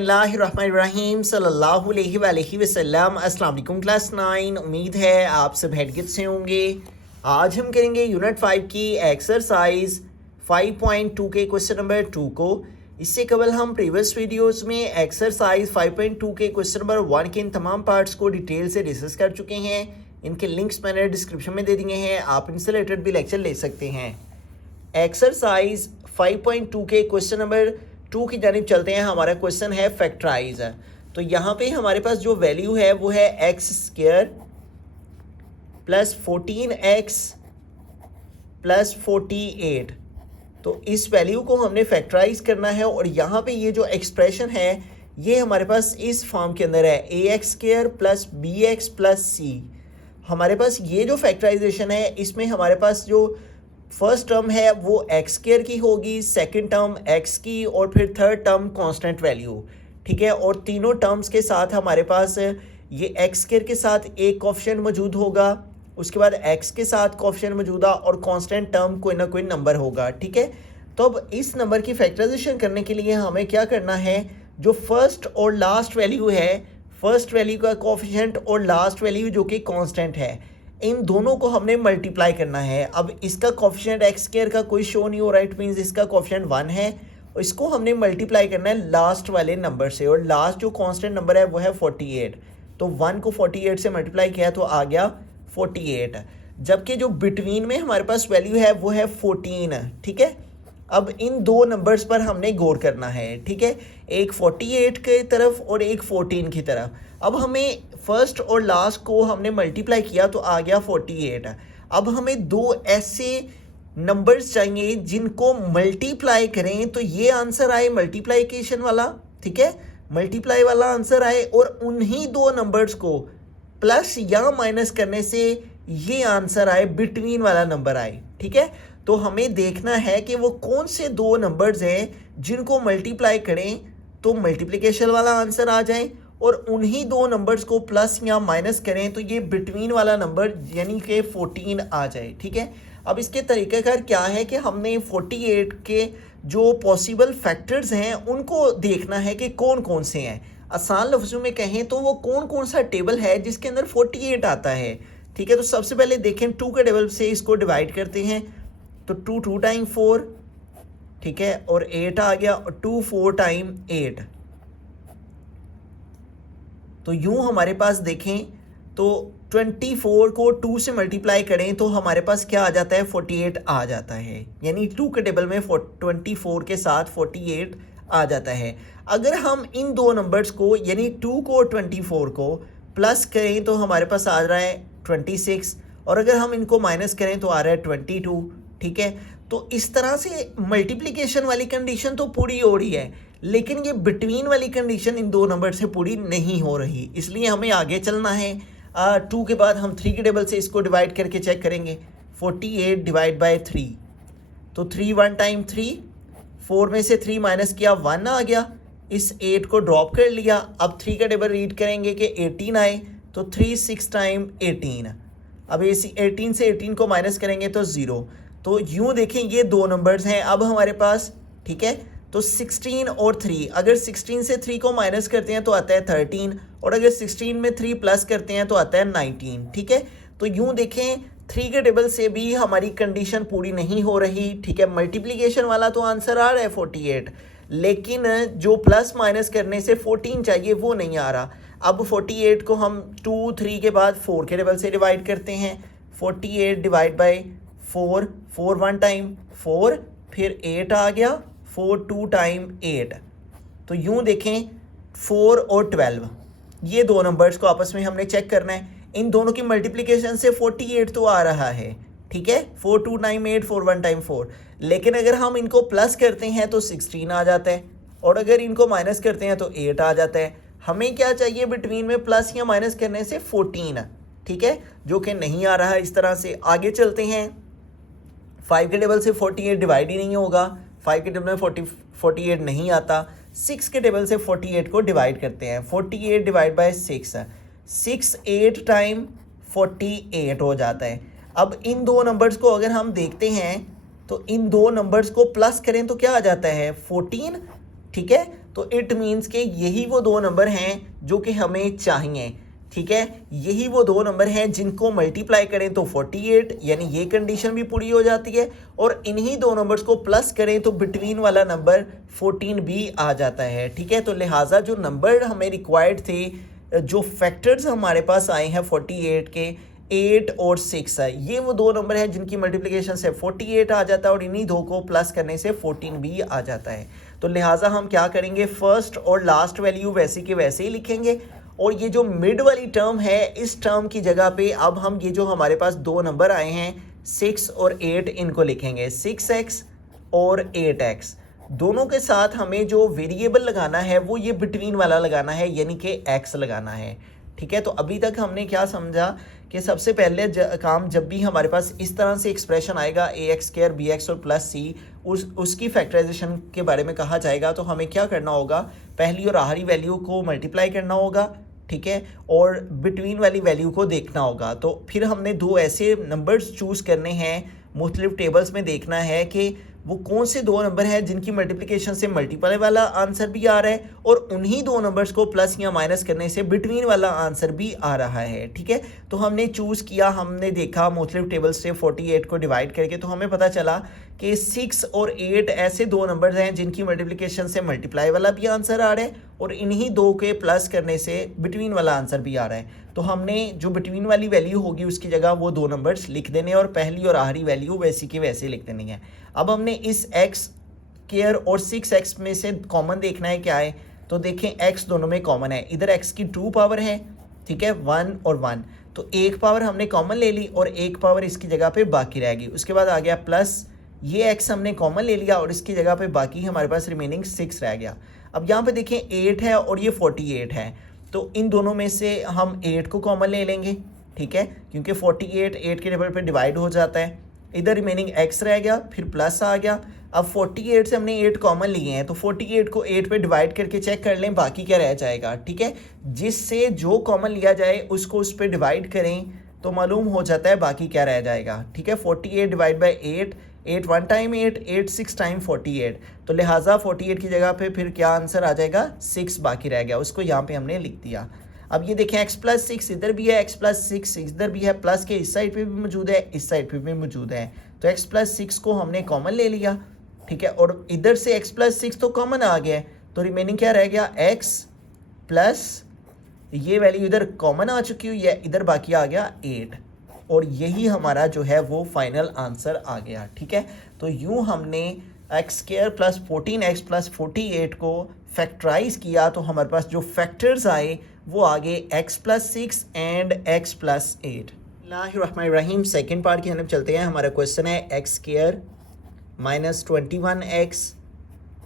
बिस्मिल्लाहिर्रहमानिर्रहीम सल्लल्लाहु अलैहि वसल्लम। अस्सलाम वालेकुम क्लास 9। उम्मीद है आप सब हैदगित से होंगे। आज हम करेंगे यूनिट 5 की एक्सरसाइज 5.2 के क्वेश्चन नंबर 2 को। इससे कबल हम प्रीवियस वीडियोस में एक्सरसाइज 5.2 के क्वेश्चन नंबर 1 के इन तमाम पार्ट्स को डिटेल से डिस्कस कर चुके हैं। इनके लिंक्स मैंने डिस्क्रिप्शन में दे दिए हैं, आप इनसे रिलेटेड भी लेक्चर ले सकते हैं। एक्सरसाइज 5.2 के क्वेश्चन नंबर 2 की जानिब चलते हैं। हमारा क्वेश्चन है फैक्टराइज। तो यहाँ पे हमारे पास जो वैल्यू है वो है x square plus 14x plus 48। तो इस वैल्यू को हमने फैक्टराइज करना है और यहाँ पे ये जो एक्सप्रेशन है ये हमारे पास इस फॉर्म के अंदर है ax square plus bx plus c। हमारे पास ये जो फैक्टराइजेशन है इसमें हमारे पास जो फर्स्ट टर्म है वो एक्स स्क्वायर की होगी, सेकंड टर्म एक्स की और फिर थर्ड टर्म कांस्टेंट वैल्यू, ठीक है। और तीनों टर्म्स के साथ हमारे पास ये एक्स स्क्वायर के साथ एक कोएफिशिएंट मौजूद होगा, उसके बाद एक्स के साथ कोएफिशिएंट मौजूद और कांस्टेंट टर्म कोई ना कोई नंबर होगा, ठीक है। तो अब इस नंबर की फैक्टराइजेशन करने के लिए हमें क्या करना है, जो फर्स्ट और लास्ट वैल्यू है, फर्स्ट वैल्यू का कोएफिशिएंट और लास्ट वैल्यू जो कि कांस्टेंट है, इन दोनों को हमने मल्टीप्लाई करना है। अब इसका कोएफिशिएंट एक्स स्क्वायर का कोई शो नहीं हो रहा, इट मीन्स इसका कोएफिशिएंट 1 है और इसको हमने मल्टीप्लाई करना है लास्ट वाले नंबर से, और लास्ट जो कांस्टेंट नंबर है वो है 48। तो 1 को 48 से मल्टीप्लाई किया तो आ गया 48, जबकि जो बिटवीन में हमारे पास वैल्यू है वो है 14, ठीक है। अब इन दो नंबर्स पर हमने गौर करना है, ठीक है, एक 48 की तरफ और एक 14 की तरफ। अब हमें फर्स्ट और लास्ट को हमने मल्टीप्लाई किया तो आ गया 48। अब हमें दो ऐसे नंबर्स चाहिए जिनको मल्टीप्लाई करें तो ये आंसर आए मल्टीप्लाइकेशन वाला, ठीक है, मल्टीप्लाई वाला आंसर आए, और उन्हीं दो नंबर्स को प्लस या माइनस करने से ये आंसर आए बिटवीन वाला नंबर आए, ठीक है। तो हमें देखना है कि वो कौन से दो नंबर्स हैं जिनको मल्टीप्लाई करें तो मल्टीप्लिकेशन वाला आंसर आ जाए, और उन्हीं दो नंबर्स को प्लस या माइनस करें तो ये बिटवीन वाला नंबर यानी कि 14 आ जाए, ठीक है। अब इसके तरीक़ाकार क्या है कि हमने 48 के जो पॉसिबल फैक्टर्स हैं उनको देखना है कि कौन कौन से हैं। आसान लफ्ज़ों में कहें तो वो कौन कौन सा टेबल है जिसके अंदर 48 आता है, ठीक है। तो सबसे पहले देखें 2 के टेबल से इसको डिवाइड करते हैं, तो 2 टाइम 4, ठीक है, और 8 आ गया, और 2 4 टाइम 8। तो यूं हमारे पास देखें तो 24 को 2 से मल्टीप्लाई करें तो हमारे पास क्या आ जाता है, 48 आ जाता है। यानी 2 के टेबल में 24 के साथ 48 आ जाता है। अगर हम इन दो नंबर्स को यानी 2 को 24 को प्लस करें तो हमारे पास आ रहा है 26, और अगर हम इनको माइनस करें तो आ रहा है 22, ठीक है। तो इस तरह से मल्टीप्लिकेशन वाली कंडीशन तो पूरी हो रही है, लेकिन ये बिटवीन वाली कंडीशन इन दो नंबर से पूरी नहीं हो रही, इसलिए हमें आगे चलना है। 2 के बाद हम 3 के टेबल से इसको डिवाइड करके चेक करेंगे, 48 डिवाइड बाय 3, तो 3 1 टाइम 3, 4 में से 3 माइनस किया 1 आ गया, इस 8 को ड्रॉप कर लिया। अब 3 का टेबल रीड करेंगे कि 18 आए, तो 3 6 टाइम 18। अब इसी 18 से 18 को माइनस करेंगे तो 0। तो यूँ देखें ये दो नंबर्स हैं अब हमारे पास, ठीक है। तो 16 और 3, अगर 16 से 3 को माइनस करते हैं तो आता है 13, और अगर 16 में 3 प्लस करते हैं तो आता है 19, ठीक है। तो यूँ देखें 3 के टेबल से भी हमारी कंडीशन पूरी नहीं हो रही, ठीक है। मल्टीप्लिकेशन वाला तो आंसर आ रहा है 48, लेकिन जो प्लस माइनस करने से 14 चाहिए वो नहीं आ रहा। अब 48 को हम 2 3 के बाद 4 के टेबल से डिवाइड करते हैं, 48 डिवाइड बाई 4, 4 1 टाइम 4, फिर 8 आ गया, 4 2 टाइम 8। तो यूँ देखें 4 और 12 ये दो नंबर्स को आपस में हमने चेक करना है। इन दोनों की मल्टीप्लिकेशन से 48 तो आ रहा है, ठीक है, 4 2 टाइम 8, 4 1 टाइम 4। लेकिन अगर हम इनको प्लस करते हैं तो 16 आ जाता है, और अगर इनको माइनस करते हैं तो 8 आ जाता है। हमें क्या चाहिए बिटवीन में प्लस या माइनस करने से 14, ठीक है, जो कि नहीं आ रहा है। इस तरह से आगे चलते हैं। 5 के टेबल से 48 डिवाइड ही नहीं होगा, 5 के टेबल में 48 नहीं आता। 6 के टेबल से 48 को डिवाइड करते हैं, 48 डिवाइड बाय 6, 6 8 टाइम 48 हो जाता है। अब इन दो नंबर्स को अगर हम देखते हैं तो इन दो नंबर्स को प्लस करें तो क्या आ जाता है 14, ठीक है। तो तो इट मीन्स कि यही वो दो नंबर हैं जो कि हमें चाहिए, ठीक है। यही वो दो नंबर हैं जिनको मल्टीप्लाई करें तो 48, यानी ये कंडीशन भी पूरी हो जाती है, और इन्हीं दो नंबर्स को प्लस करें तो बिटवीन वाला नंबर 14 भी आ जाता है, ठीक है। तो लिहाजा जो नंबर हमें रिक्वायर्ड थे, जो फैक्टर्स हमारे पास आए हैं 48 के, 8 और 6 है, ये वो दो नंबर है जिनकी मल्टीप्लिकेशन से 48 आ जाता है और इन्हीं दो को प्लस करने से 14 भी आ जाता है। तो लिहाजा हम क्या करेंगे, फर्स्ट और लास्ट वैल्यू वैसे के वैसे ही लिखेंगे, और ये जो मिड वाली टर्म है इस टर्म की जगह पे अब हम ये जो हमारे पास दो नंबर आए हैं 6 और 8, इनको लिखेंगे 6x और 8x। दोनों के साथ हमें जो वेरिएबल लगाना है वो ये बिटवीन वाला लगाना है, यानी कि x लगाना है, ठीक है। तो अभी तक हमने क्या समझा कि सबसे पहले काम जब भी हमारे पास इस तरह से एक्सप्रेशन आएगा ax² bx और प्लस c, उसकी फैक्टराइजेशन के बारे में कहा जाएगा, तो हमें क्या करना होगा, पहली और आखिरी वैल्यू को मल्टीप्लाई करना होगा, ठीक है, और बिटवीन वाली वैल्यू को देखना होगा। तो फिर हमने दो ऐसे नंबर्स चूज़ करने हैं, मुख्तलिफ टेबल्स में देखना है कि वो कौन से दो नंबर हैं जिनकी मल्टीप्लिकेशन से मल्टीपल वाला आंसर भी आ रहा है और उन्हीं दो नंबर्स को प्लस या माइनस करने से बिटवीन वाला आंसर भी आ रहा है, ठीक है। तो हमने चूज़ किया, हमने देखा मुख्तलिफ टेबल्स से 48 को डिवाइड करके, तो हमें पता चला कि 6 और 8 ऐसे दो नंबर्स हैं जिनकी मल्टीप्लिकेशन से मल्टीप्लाई वाला भी आंसर आ रहा है और इन्हीं दो के प्लस करने से बिटवीन वाला आंसर भी आ रहा है। तो हमने जो बिटवीन वाली वैल्यू होगी उसकी जगह वो दो नंबर्स लिख देने और पहली और आखिरी वैल्यू वैसी के वैसे लिख देनी है। अब हमने इस x² और 6x में से कॉमन देखना है क्या है, तो देखें x दोनों में कॉमन है, इधर x की 2 पावर है, ठीक है, 1 और 1, तो एक पावर हमने कॉमन ले ली और एक पावर इसकी जगह पे बाकी रहेगी। उसके बाद आ गया प्लस, ये x हमने कॉमन ले लिया और इसकी जगह पे बाकी हमारे पास रिमेनिंग 6 रह गया। अब यहाँ पे देखें 8 है और ये 48 है, तो इन दोनों में से हम 8 को कॉमन ले लेंगे, ठीक है, क्योंकि 48 8 के टेबल पे डिवाइड हो जाता है। इधर रिमेनिंग x रह गया, फिर प्लस आ गया। अब 48 से हमने 8 कॉमन लिए हैं, तो 48 को 8 पे डिवाइड करके चेक कर लें बाकी क्या रह जाएगा, ठीक है। जिससे जो कॉमन लिया जाए उसको उस पर डिवाइड करें तो मालूम हो जाता है बाकी क्या रह जाएगा, ठीक है। 48 डिवाइड बाई 8, 8 1 टाइम 8, 8 6 टाइम 48, तो लिहाजा 48 की जगह पे फिर क्या आंसर आ जाएगा, 6 बाकी रह गया, उसको यहाँ पे हमने लिख दिया। अब ये देखें x प्लस 6 इधर भी है, x प्लस 6 इधर भी है, प्लस के इस साइड पे भी मौजूद है, इस साइड पे भी मौजूद है, तो x प्लस 6 को हमने कॉमन ले लिया, ठीक है, और इधर से x प्लस 6 तो कॉमन आ गया, तो रिमेनिंग क्या रह गया, x प्लस ये वैल्यू इधर कॉमन आ चुकी हुई है, इधर बाकी आ गया 8, और यही हमारा जो है वो फाइनल आंसर आ गया, ठीक है। तो यूँ हमने x² प्लस 14x प्लस 48 को फैक्टराइज किया, तो हमारे पास जो फैक्टर्स आए वो आगे x plus 6 and x plus 8। बिस्मिल्लाहिर्रहमानिर्रहीम, सेकेंड पार्ट की तरफ चलते हैं। हमारा क्वेश्चन है x² माइनस 21x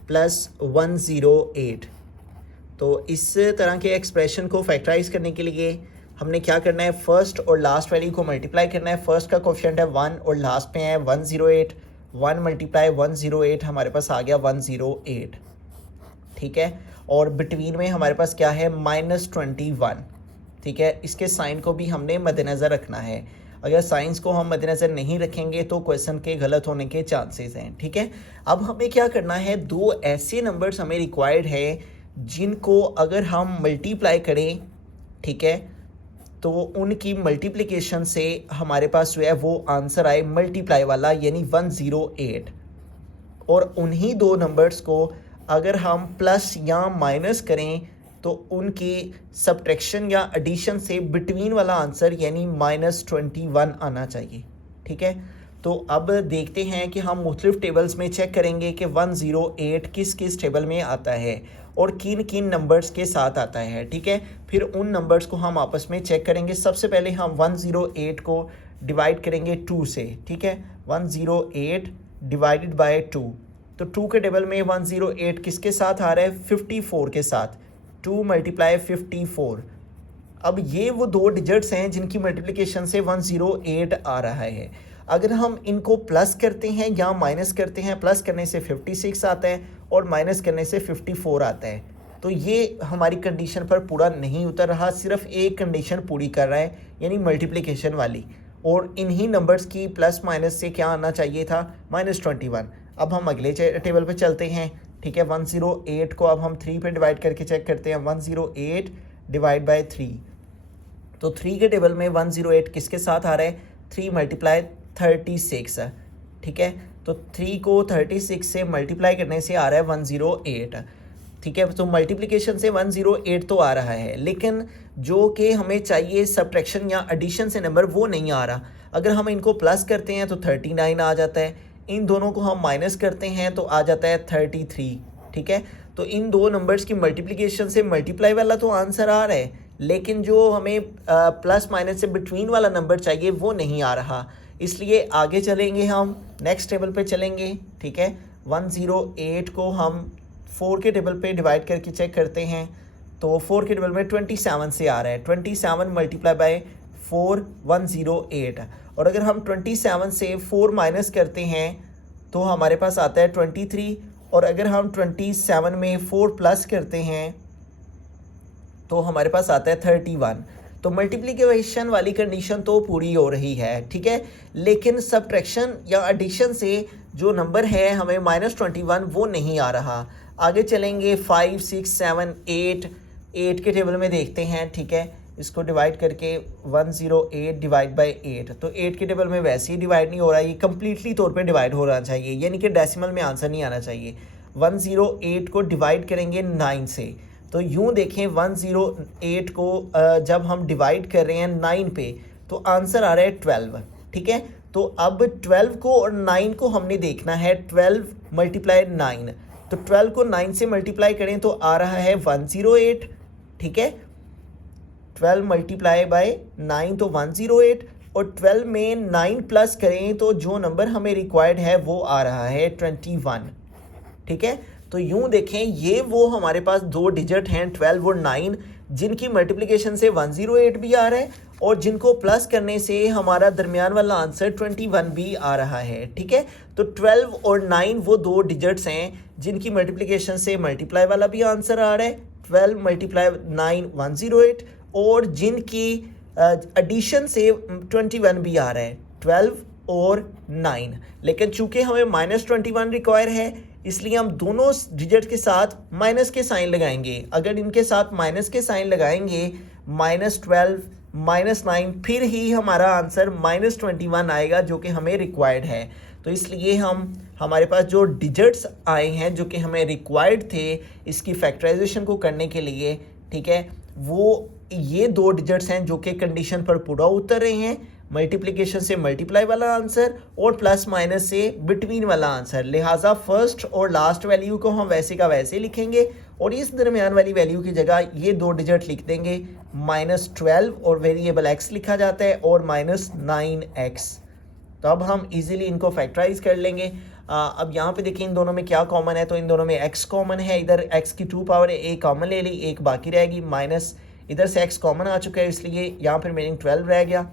प्लस 108। तो इस तरह के एक्सप्रेशन को फैक्टराइज करने के लिए हमने क्या करना है, फर्स्ट और लास्ट वैल्यू को मल्टीप्लाई करना है। फर्स्ट का कोफिशिएंट है 1 और लास्ट में है 108, 1 मल्टीप्लाई 108 हमारे पास आ गया 108, ठीक है। और बिटवीन में हमारे पास क्या है, -21, ठीक है। इसके साइन को भी हमने मद्देनज़र रखना है, अगर साइंस को हम मद्देनज़र नहीं रखेंगे तो क्वेश्चन के गलत होने के चांसेस हैं, ठीक है। अब हमें क्या करना है, दो ऐसे नंबर्स हमें रिक्वायर्ड है जिनको अगर हम मल्टीप्लाई करें, ठीक है, तो उनकी मल्टीप्लिकेशन से हमारे पास जो है वो आंसर आए मल्टीप्लाई वाला, यानी 108, और उन्हीं दो नंबर्स को अगर हम प्लस या माइनस करें तो उनकी सब्ट्रैक्शन या एडिशन से बिटवीन वाला आंसर यानी -21 आना चाहिए, ठीक है। तो अब देखते हैं कि हम मुख्तलिफ टेबल्स में चेक करेंगे कि 108 किस किस टेबल में आता है और किन किन नंबर्स के साथ आता है, ठीक है। फिर उन नंबर्स को हम आपस में चेक करेंगे। सबसे पहले हम 108 को डिवाइड करेंगे 2 से, ठीक है। 108 डिवाइडेड बाय 2, तो 2 के टेबल में 108 किसके साथ आ रहा है, 54 के साथ, 2 मल्टीप्लाई 54। अब ये वो दो डिजिट्स हैं जिनकी मल्टीप्लिकेशन से 108 आ रहा है। अगर हम इनको प्लस करते हैं या माइनस करते हैं, प्लस करने से 56 आता है और माइनस करने से 54 आता है, तो ये हमारी कंडीशन पर पूरा नहीं उतर रहा, सिर्फ एक कंडीशन पूरी कर रहा है यानी मल्टीप्लिकेशन वाली, और इन्हीं नंबर्स की प्लस माइनस से क्या आना चाहिए था, -21। अब हम अगले टेबल पे चलते हैं, ठीक है। 108 को अब हम 3 पे डिवाइड करके चेक करते हैं। 108 डिवाइड बाय 3, तो 3 के टेबल में 108 किसके साथ आ रहा है? 3 मल्टीप्लाई 36 है, ठीक है। तो 3 को 36 से मल्टीप्लाई करने से आ रहा है 108, ठीक है। तो मल्टीप्लिकेशन से 108 तो आ रहा है, लेकिन जो कि हमें चाहिए सब्ट्रैक्शन या एडिशन से नंबर वो नहीं आ रहा। अगर हम इनको प्लस करते हैं तो 39 आ जाता है, इन दोनों को हम माइनस करते हैं तो आ जाता है 33, ठीक है। तो इन दो नंबर्स की मल्टीप्लिकेशन से मल्टीप्लाई वाला तो आंसर आ रहा है, लेकिन जो हमें प्लस माइनस से बिटवीन वाला नंबर चाहिए वो नहीं आ रहा। इसलिए आगे चलेंगे, हम नेक्स्ट टेबल पे चलेंगे, ठीक है। 108 को हम 4 के टेबल पे डिवाइड करके चेक करते हैं, तो 4 के टेबल में 27 से आ रहा है। 27 मल्टीप्लाई बाय 4 108, और अगर हम 27 से 4 माइनस करते हैं तो हमारे पास आता है 23, और अगर हम 27 में 4 प्लस करते हैं तो हमारे पास आता है 31। तो मल्टीप्लिकेशन वाली कंडीशन तो पूरी हो रही है, ठीक है, लेकिन सब्ट्रैक्शन या एडिशन से जो नंबर है हमें -21 वो नहीं आ रहा। आगे चलेंगे 5 6 7 8 के टेबल में देखते हैं, ठीक है। इसको डिवाइड करके 108 डिवाइड बाय 8, तो 8 के टेबल में वैसे ही डिवाइड नहीं हो रहा, ये कम्प्लीटली तौर पे डिवाइड हो रहा चाहिए, यानी कि डेसिमल में आंसर नहीं आना चाहिए। 108 को डिवाइड करेंगे 9 से, तो यूँ देखें 108 को जब हम डिवाइड कर रहे हैं 9 पे तो आंसर आ रहा है 12, ठीक है। तो अब 12 को और 9 को हमने देखना है, 12 मल्टीप्लाई 9, तो 12 को 9 से मल्टीप्लाई करें तो आ रहा है 108, ठीक है। 12 मल्टीप्लाई बाय 9 तो 108, और 12 में 9 प्लस करें तो जो नंबर हमें रिक्वायर्ड है वो आ रहा है 21, ठीक है। तो यूं देखें, ये वो हमारे पास दो डिजिट हैं 12 और 9, जिनकी मल्टीप्लिकेशन से 108 भी आ रहा है और जिनको प्लस करने से हमारा दरमियान वाला आंसर 21 भी आ रहा है, ठीक है। तो 12 और 9 वो दो डिजिट्स हैं जिनकी मल्टीप्लिकेशन से मल्टीप्लाई वाला भी आंसर आ रहा है, 12 मल्टीप्लाई 9 108, और जिनकी एडिशन से 21 भी आ रहा है, 12 और 9। लेकिन चूंकि हमें -21 रिक्वायर है, इसलिए हम दोनों डिजिट के साथ माइनस के साइन लगाएंगे। अगर इनके साथ माइनस के साइन लगाएंगे, -12 -9, फिर ही हमारा आंसर -21 आएगा, जो कि हमें रिक्वायर्ड है। तो इसलिए हमारे पास जो डिजिट्स आए हैं जो कि हमें रिक्वायर्ड थे इसकी फैक्टराइजेशन को करने के लिए, ठीक है, वो ये दो डिजिट्स हैं जो कि कंडीशन पर पूरा उतर रहे हैं, मल्टीप्लिकेशन से मल्टीप्लाई वाला आंसर और प्लस माइनस से बिटवीन वाला आंसर। लिहाजा फर्स्ट और लास्ट वैल्यू को हम वैसे का वैसे लिखेंगे और इस दरमियान वाली वैल्यू की जगह ये दो डिजिट लिख देंगे, -12 और वेरिएबल x लिखा जाता है और -9x। तो अब हम इजीली इनको फैक्टराइज कर लेंगे। अब यहाँ पे देखिए इन दोनों में क्या कॉमन है, तो इन दोनों में x कॉमन है, इधर x की 2 पावर है, एक कॉमन ले ली, एक बाकी रहेगी, माइनस इधर से x कॉमन आ चुका है इसलिए यहाँ पर रिमेनिंग 12 रह गया।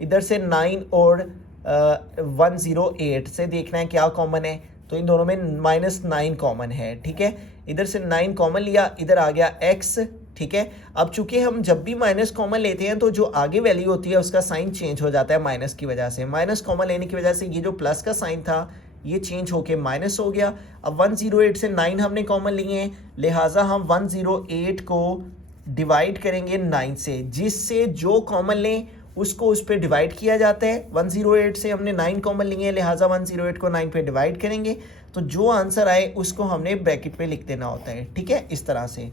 इधर से 9 और 108 से देखना है क्या कॉमन है, तो इन दोनों में -9 कॉमन है, ठीक है। इधर से 9 कॉमन लिया, इधर आ गया x, ठीक है। अब चूंकि हम जब भी माइनस कॉमन लेते हैं तो जो आगे वैल्यू होती है उसका साइन चेंज हो जाता है माइनस की वजह से। माइनस कॉमन लेने की वजह से ये जो प्लस का साइन था ये चेंज होके माइनस हो गया। अब 108 से 9 हमने कॉमन लिए हैं, लिहाजा हम 108 को डिवाइड करेंगे 9 से, जिससे जो कॉमन लें उसको उस पर डिवाइड किया जाता है। 108 से हमने 9 कॉमन लिए हैं, लिहाजा 108 को 9 पे डिवाइड करेंगे तो जो आंसर आए उसको हमने ब्रैकेट पे लिख देना होता है, ठीक है, इस तरह से,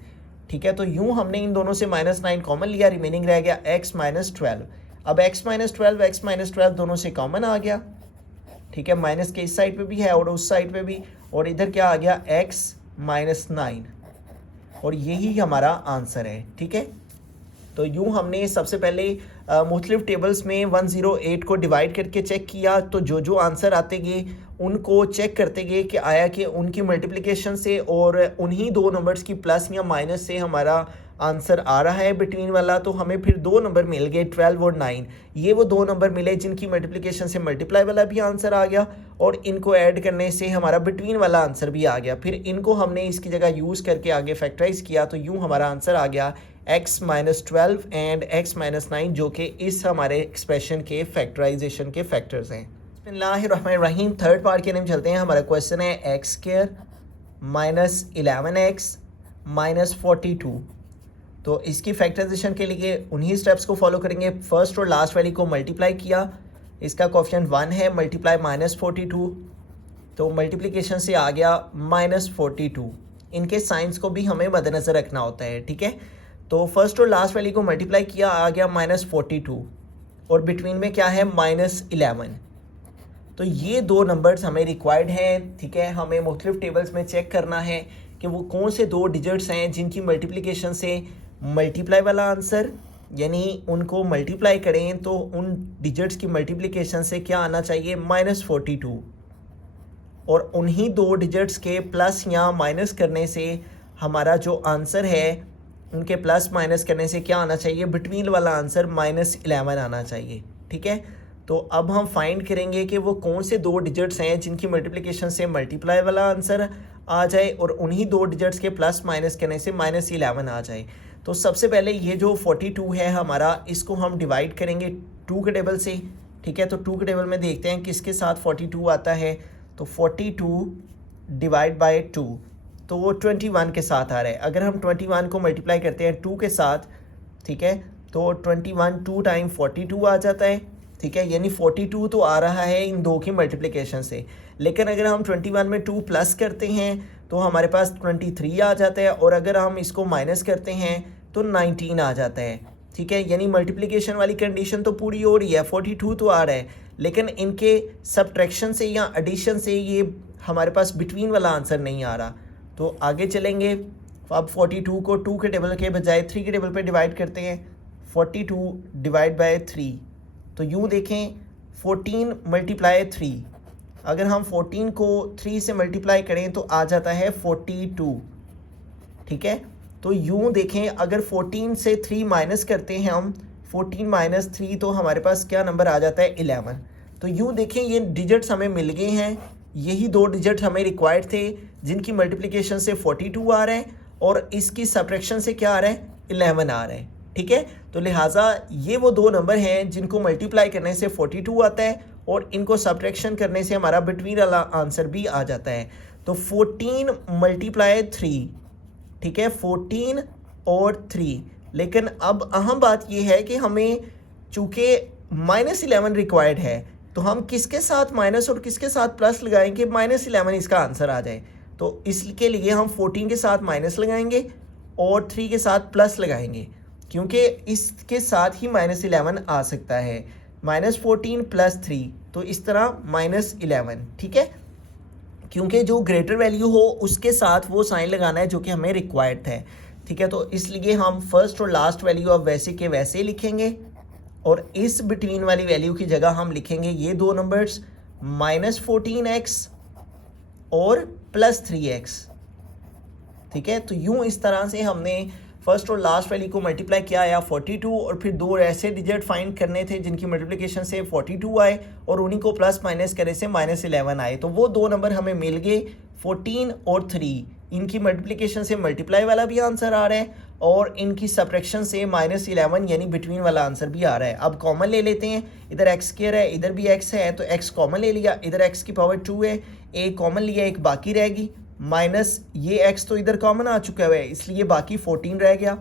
ठीक है। तो यूं हमने इन दोनों से -9 कॉमन लिया, रिमेनिंग रह गया x -12। अब x -12 दोनों से कॉमन आ गया, ठीक है, माइनस के इस साइड पे भी है और उस साइड पे भी, और इधर क्या आ गया x -9, और यही हमारा आंसर है, ठीक है। तो यूं हमने सबसे पहले मुख्तलिफ टेबल्स में 108 को डिवाइड करके चेक किया, तो जो जो आंसर आते गए उनको चेक करते गए कि आया कि उनकी मल्टीप्लिकेशन से और उन्हीं दो नंबर्स की प्लस या माइनस से हमारा आंसर आ रहा है बिटवीन वाला। तो हमें फिर दो नंबर मिल गए 12 और 9, ये वो दो नंबर मिले जिनकी मल्टीप्लिकेशन से मल्टीप्लाई वाला भी आंसर आ गया और इनको ऐड करने से हमारा बिटवीन वाला आंसर भी आ गया। फिर इनको हमने इसकी जगह यूज़ करके आगे फैक्टराइज किया, तो यूँ हमारा आंसर आ गया x -12 एंड x -9, जो कि इस हमारे एक्सप्रेशन के फैक्टराइजेशन के फैक्टर्स हैं। बिस्मिल्लाहिर्रहमानिर्रहीम, थर्ड पार्ट के लिए हम चलते हैं। हमारा क्वेश्चन है x² -11x -42। तो इसकी फैक्टराइजेशन के लिए उन्हीं स्टेप्स को फॉलो करेंगे। फर्स्ट और लास्ट वैल्यू को मल्टीप्लाई किया, इसका कोफिशिएंट 1 है, मल्टीप्लाई -42, तो मल्टीप्लिकेशन से आ गया -42। इनके साइंस को भी हमें मद्देनज़र रखना होता है, ठीक है। तो फर्स्ट और लास्ट वैल्यू को मल्टीप्लाई किया, आ गया -42 और बिटवीन में क्या है -11। तो ये दो नंबर्स हमें रिक्वायर्ड हैं, ठीक है। हमें मुख्तलिफ टेबल्स में चेक करना है कि वो कौन से दो डिजिट्स हैं जिनकी मल्टीप्लिकेशन से मल्टीप्लाई वाला आंसर, यानी उनको मल्टीप्लाई करें तो उन डिजिट्स की मल्टीप्लिकेशन से क्या आना चाहिए, -42। और उन्हीं दो डिजिट्स के प्लस या माइनस करने से हमारा जो आंसर है उनके प्लस माइनस करने से क्या आना चाहिए, बिटवीन वाला आंसर -11 आना चाहिए, ठीक है। तो अब हम फाइंड करेंगे कि वो कौन से दो डिजिट्स हैं जिनकी मल्टीप्लिकेशन से मल्टीप्लाई वाला आंसर आ जाए और उन्हीं दो डिजिट्स के प्लस माइनस करने से -11 आ जाए। तो सबसे पहले ये जो 42 है हमारा, इसको हम डिवाइड करेंगे 2 के टेबल से, ठीक है। तो 2 के टेबल में देखते हैं किसके साथ 42 आता है। तो 42 डिवाइड बाय 2, तो वो 21 के साथ आ रहा है। अगर हम 21 को मल्टीप्लाई करते हैं 2 के साथ, ठीक है, तो 21 2 टाइम 42 आ जाता है, ठीक है। यानी 42 तो आ रहा है इन दो की मल्टीप्लिकेशन से, लेकिन अगर हम 21 में 2 प्लस करते हैं तो हमारे पास 23 आ जाता है, और अगर हम इसको माइनस करते हैं तो 19 आ जाता है, ठीक है। यानी मल्टीप्लिकेशन वाली कंडीशन तो पूरी हो रही है, 42 तो आ रहा है, लेकिन इनके सब्ट्रैक्शन से या एडिशन से ये हमारे पास बिटवीन वाला आंसर नहीं आ रहा। तो आगे चलेंगे, अब 42 को 2 के टेबल के बजाय 3 के टेबल पे डिवाइड करते हैं। 42 डिवाइड बाय 3, तो यूँ देखें 14 मल्टीप्लाई 3, अगर हम 14 को 3 से मल्टीप्लाई करें तो आ जाता है 42, ठीक है। तो यूँ देखें अगर 14 से 3 माइनस करते हैं हम, 14 माइनस 3, तो हमारे पास क्या नंबर आ जाता है 11। तो यूँ देखें ये डिजिट्स हमें मिल गए हैं, यही दो डिजिट हमें रिक्वायर्ड थे जिनकी मल्टीप्लिकेशन से 42 आ रहा है और इसकी सब्ट्रैक्शन से क्या आ रहा है, 11 आ रहा है, ठीक है। तो लिहाजा ये वो दो नंबर हैं जिनको मल्टीप्लाई करने से 42 आता है और इनको सब्ट्रैक्शन करने से हमारा बिटवीन वाला आंसर भी आ जाता है। तो 14 मल्टीप्लाई 3, ठीक है, 14 और 3। लेकिन अब अहम बात यह है कि हमें चूँकि -11 रिक्वायर्ड है, तो हम किसके साथ माइनस और किसके साथ प्लस लगाएंगे, -11 इसका आंसर आ जाए। तो इसके लिए हम 14 के साथ माइनस लगाएंगे और 3 के साथ प्लस लगाएंगे, क्योंकि इसके साथ ही -11 आ सकता है। -14 + 3, तो इस तरह -11, ठीक है। क्योंकि जो ग्रेटर वैल्यू हो उसके साथ वो साइन लगाना है जो कि हमें रिक्वायर्ड है, ठीक है। तो इसलिए हम फर्स्ट और लास्ट वैल्यू अब वैसे के वैसे लिखेंगे और इस बिटवीन वाली वैल्यू की जगह हम लिखेंगे ये दो नंबर्स -14x और +3x, ठीक है। तो यूँ इस तरह से हमने फर्स्ट और लास्ट वैल्यू को मल्टीप्लाई किया या 42, और फिर दो ऐसे डिजिट फाइंड करने थे जिनकी मल्टीप्लिकेशन से 42 आए और उन्हीं को प्लस माइनस करने से -11 आए। तो वो दो नंबर हमें मिल गए, 14 और 3। इनकी मल्टीप्लिकेशन से मल्टीप्लाई वाला भी आंसर आ रहा है और इनकी सब्ट्रैक्शन से -11 यानी बिटवीन वाला आंसर भी आ रहा है। अब कॉमन ले लेते हैं, इधर x² है, इधर भी x है, तो x कॉमन ले लिया, इधर x की पावर 2 है, एक कॉमन लिया, एक बाकी रहेगी, माइनस ये x तो इधर कॉमन आ चुका है इसलिए बाकी 14 रह गया।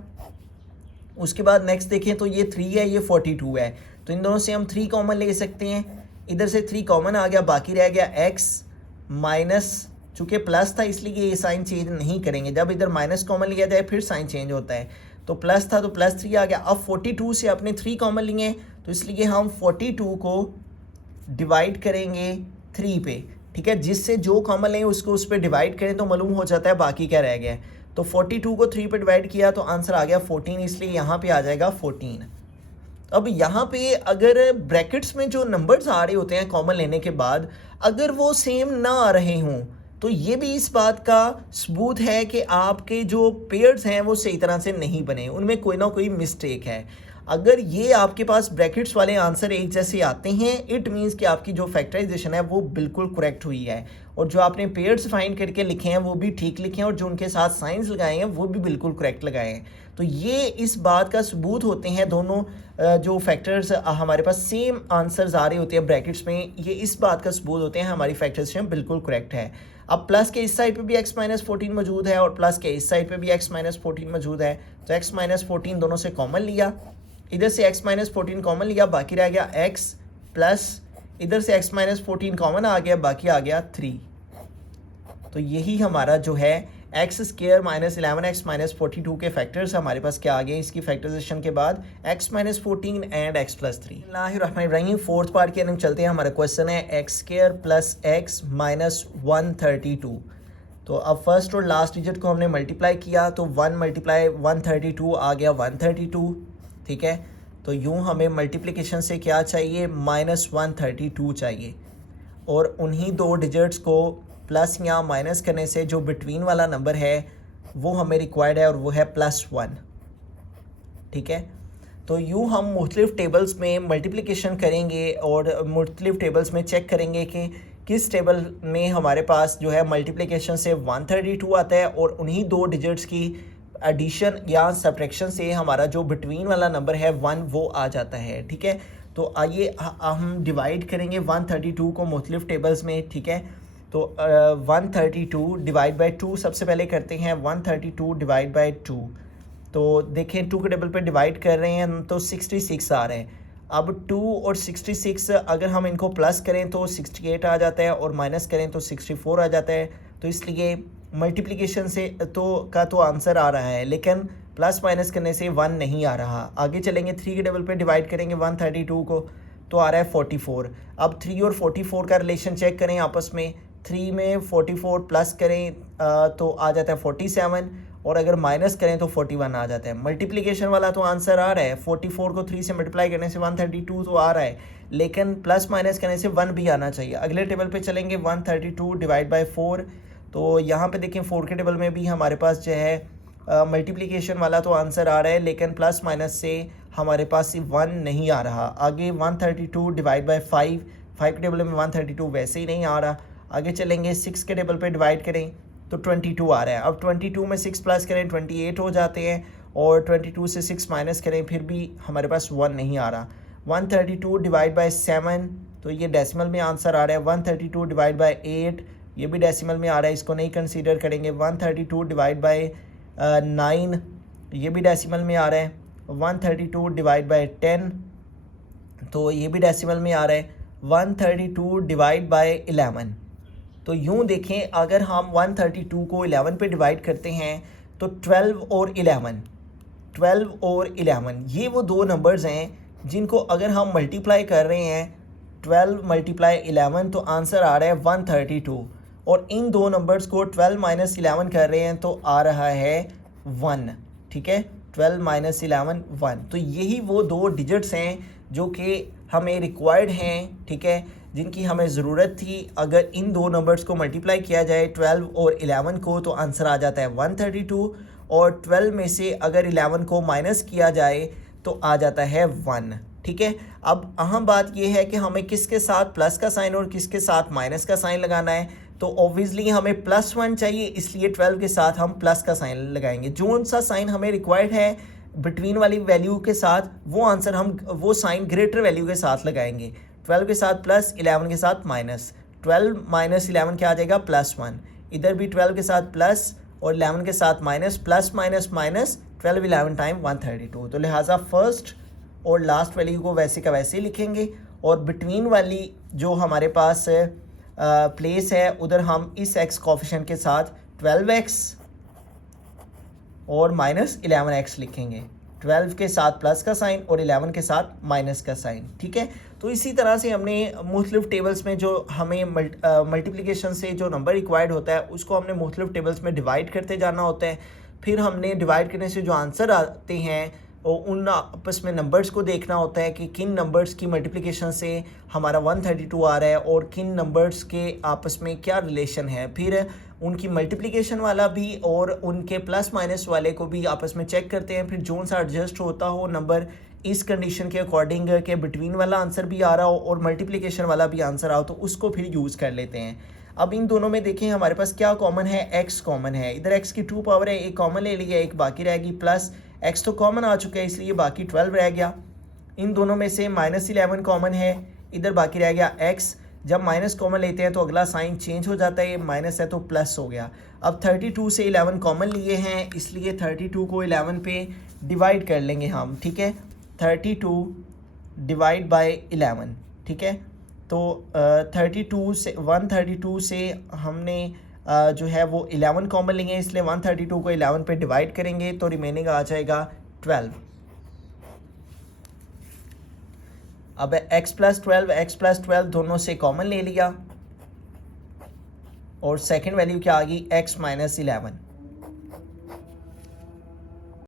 उसके बाद नेक्स्ट देखें तो ये 3 है, ये 42 है, तो इन दोनों से हम 3 कॉमन ले सकते हैं, इधर से 3 कॉमन आ गया, बाकी रह गया x माइनस, चूँकि प्लस था इसलिए ये साइन चेंज नहीं करेंगे, जब इधर माइनस कॉमन लिया जाए फिर साइन चेंज होता है। तो प्लस था तो +3 आ गया। अब 42 से आपने 3 कॉमन लिए तो इसलिए हम 42 को डिवाइड करेंगे 3 पे, ठीक है। जिससे जो कॉमन लें उसको उस पर डिवाइड करें तो मालूम हो जाता है बाकी क्या रह गया। तो 42 को 3 पे डिवाइड किया तो आंसर आ गया 14, इसलिए यहाँ पे आ जाएगा 14। अब यहाँ पे अगर ब्रैकेट्स में जो नंबर्स आ रहे होते हैं कॉमन लेने के बाद, अगर वो सेम ना आ रहे हों तो ये भी इस बात का सबूत है कि आपके जो पेयर्स हैं वो सही तरह से नहीं बने, उनमें कोई ना कोई मिस्टेक है। अगर ये आपके पास ब्रैकेट्स वाले आंसर एक जैसे आते हैं, इट मीन्स कि आपकी जो फैक्टराइजेशन है वो बिल्कुल करेक्ट हुई है और जो आपने पेयर्स फाइंड करके लिखे हैं वो भी ठीक लिखे हैं और जो उनके साथ साइंस लगाए हैं वो भी बिल्कुल करेक्ट लगाए हैं। तो ये इस बात का सबूत होते हैं, दोनों जो फैक्टर्स हमारे पास सेम आंसर्स आ रहे होते हैं ब्रैकेट्स में, ये इस बात का सबूत होते हैं हमारी फैक्टराइजेशन बिल्कुल करेक्ट है। अब प्लस के इस साइड पे भी x माइनस 14 मौजूद है और प्लस के इस साइड पे भी x माइनस 14 मौजूद है, तो x माइनस 14 दोनों से कॉमन लिया, इधर से x माइनस 14 कॉमन लिया, बाकी रह गया x प्लस इधर से x माइनस 14 कॉमन आ गया, बाकी आ गया 3। तो यही हमारा जो है x square minus 11x minus 42 के फैक्टर्स हमारे पास क्या आ गए इसकी फैक्टराइजेशन के बाद, x minus 14 and x plus 3। Fourth part के अंदर चलते हैं। हमारा क्वेश्चन है x square plus x minus 132। तो अब फर्स्ट और लास्ट डिजिट को हमने मल्टीप्लाई किया तो 1 मल्टीप्लाई 132 आ गया 132, ठीक है। तो यूँ हमें मल्टीप्लिकेशन से क्या चाहिए, माइनस 132 चाहिए, और उन्हीं दो डिजिट्स को प्लस या माइनस करने से जो बिटवीन वाला नंबर है वो हमें रिक्वायर्ड है और वो है +1, ठीक है। तो यूँ हम मुख्तलिफ टेबल्स में मल्टीप्लिकेशन करेंगे और मुख्तलिफ टेबल्स में चेक करेंगे कि किस टेबल में हमारे पास जो है मल्टीप्लिकेशन से 132 आता है और उन्हीं दो डिजिट्स की एडिशन या सब्ट्रैक्शन से हमारा जो बिटवीन वाला नंबर है 1 वो आ जाता है, ठीक है। तो आइए हम डिवाइड करेंगे 132 को मुख्तलिफ टेबल्स में, ठीक है। तो 132 डिवाइड बाई 2 सबसे पहले करते हैं। 132 डिवाइड बाई 2, तो देखें 2 के टेबल पे डिवाइड कर रहे हैं तो 66 आ रहे हैं। अब 2 और 66 अगर हम इनको प्लस करें तो 68 आ जाता है और माइनस करें तो 64 आ जाता है। तो इसलिए मल्टीप्लिकेशन से तो आंसर आ रहा है, लेकिन प्लस माइनस करने से 1 नहीं आ रहा। आगे चलेंगे, 3 के टेबल पे डिवाइड करेंगे 132 को तो आ रहा है 44। अब 3 और 44 का रिलेशन चेक करें आपस में। 3 में 44 प्लस करें तो आ जाता है 47, और अगर माइनस करें तो 41 आ जाता है। मल्टीप्लिकेशन वाला तो आंसर आ रहा है, 44 को 3 से मल्टीप्लाई करने से 132 तो आ रहा है, लेकिन प्लस माइनस करने से 1 भी आना चाहिए। अगले टेबल पे चलेंगे, 132 डिवाइड बाई 4, तो यहाँ पे देखें 4 के टेबल में भी हमारे पास जो है मल्टीप्लिकेशन वाला तो आंसर आ रहा है, लेकिन प्लस माइनस से हमारे पास 1 नहीं आ रहा। आगे 132 डिवाइड बाई 5 के टेबल में 132 वैसे ही नहीं आ रहा। आगे चलेंगे, 6 के टेबल पे डिवाइड करें तो 22 आ रहा है। अब 22 में 6 प्लस करें 28 हो जाते हैं, और 22 से 6 माइनस करें फिर भी हमारे पास 1 नहीं आ रहा। 132 डिवाइड बाई 7, तो ये डेसिमल में आंसर आ रहा है। 132 डिवाइड बाई 8, ये भी डेसिमल में आ रहा है, इसको नहीं कंसीडर करेंगे। 132 डिवाइड बाई 9, ये भी डेसिमल में आ रहा है। 132 डिवाइड बाई 10, तो ये भी डेसिमल में आ रहा है। 132 डिवाइड बाई 11, तो यूँ देखें अगर हम 132 को 11 पे डिवाइड करते हैं तो 12 और 11 ये वो दो नंबर्स हैं जिनको अगर हम मल्टीप्लाई कर रहे हैं 12 मल्टीप्लाई 11 तो आंसर आ रहा है 132, और इन दो नंबर्स को 12 माइनस 11 कर रहे हैं तो आ रहा है 1, ठीक है। 12 माइनस 11 1, तो यही वो दो डिजिट्स हैं जो कि हमें रिक्वायर्ड हैं, ठीक है, जिनकी हमें ज़रूरत थी। अगर इन दो नंबर्स को मल्टीप्लाई किया जाए 12 और 11 को तो आंसर आ जाता है 132, और 12 में से अगर 11 को माइनस किया जाए तो आ जाता है 1, ठीक है। अब अहम बात यह है कि हमें किसके साथ प्लस का साइन और किसके साथ माइनस का साइन लगाना है। तो ऑब्वियसली हमें +1 चाहिए, इसलिए 12 के साथ हम प्लस का साइन लगाएंगे। जो सा साइन हमें रिक्वायर्ड है बिटवीन वाली वैल्यू के साथ, वो आंसर हम वो साइन ग्रेटर वैल्यू के साथ लगाएंगे। 12 के साथ प्लस, 11 के साथ माइनस। 12 माइनस 11 क्या आ जाएगा, +1। इधर भी 12 के साथ प्लस और 11 के साथ minus, plus minus minus, 12 11 time 132। तो लिहाजा फर्स्ट और लास्ट वैल्यू को वैसे का वैसे ही लिखेंगे, और बिटवीन वाली जो हमारे पास प्लेस है उधर हम इस x कोफिशिएंट के साथ 12x और माइनस 11x लिखेंगे। 12 के साथ प्लस का साइन और 11 के साथ माइनस का साइन, ठीक है। तो इसी तरह से हमने मुख्तलिफ टेबल्स में जो हमें मल्टीप्लिकेशन से जो नंबर रिक्वायर्ड होता है उसको हमने मुख्तलिफ टेबल्स में डिवाइड करते जाना होता है। फिर हमने डिवाइड करने से जो आंसर आते हैं उन आपस में नंबर्स को देखना होता है कि किन नंबर्स की मल्टीप्लिकेशन से हमारा 132 आ रहा है और किन नंबर्स के आपस में क्या रिलेशन है। फिर उनकी मल्टीप्लिकेशन वाला भी और उनके प्लस माइनस वाले को भी आपस में चेक करते हैं। फिर जोन सा एडजस्ट होता हो नंबर इस कंडीशन के अकॉर्डिंग के बिटवीन वाला आंसर भी आ रहा हो और मल्टीप्लिकेशन वाला भी आंसर आओ तो उसको फिर यूज़ कर लेते हैं। अब इन दोनों में देखें हमारे पास क्या कॉमन है, x कॉमन है। इधर x की 2 पावर है, एक कॉमन ले लिया, एक बाकी रहेगी, प्लस x तो कॉमन आ चुका है इसलिए बाकी 12 रह गया। इन दोनों में से -11 कॉमन है, इधर बाकी रह गया x। जब माइनस कॉमन लेते हैं तो अगला साइन चेंज हो जाता है, ये माइनस है तो प्लस हो गया। अब 32 से 11 कॉमन लिए हैं, इसलिए 32 को 11 पे डिवाइड कर लेंगे हम, ठीक है। 32 डिवाइड बाय 11, ठीक है। तो 32 से 132 से हमने जो है वो 11 कॉमन लेंगे, इसलिए 132 को 11 पे डिवाइड करेंगे तो रिमेनिंग आ जाएगा 12। अब x प्लस 12 दोनों से कॉमन ले लिया और सेकंड वैल्यू क्या आ गई, x माइनस 11।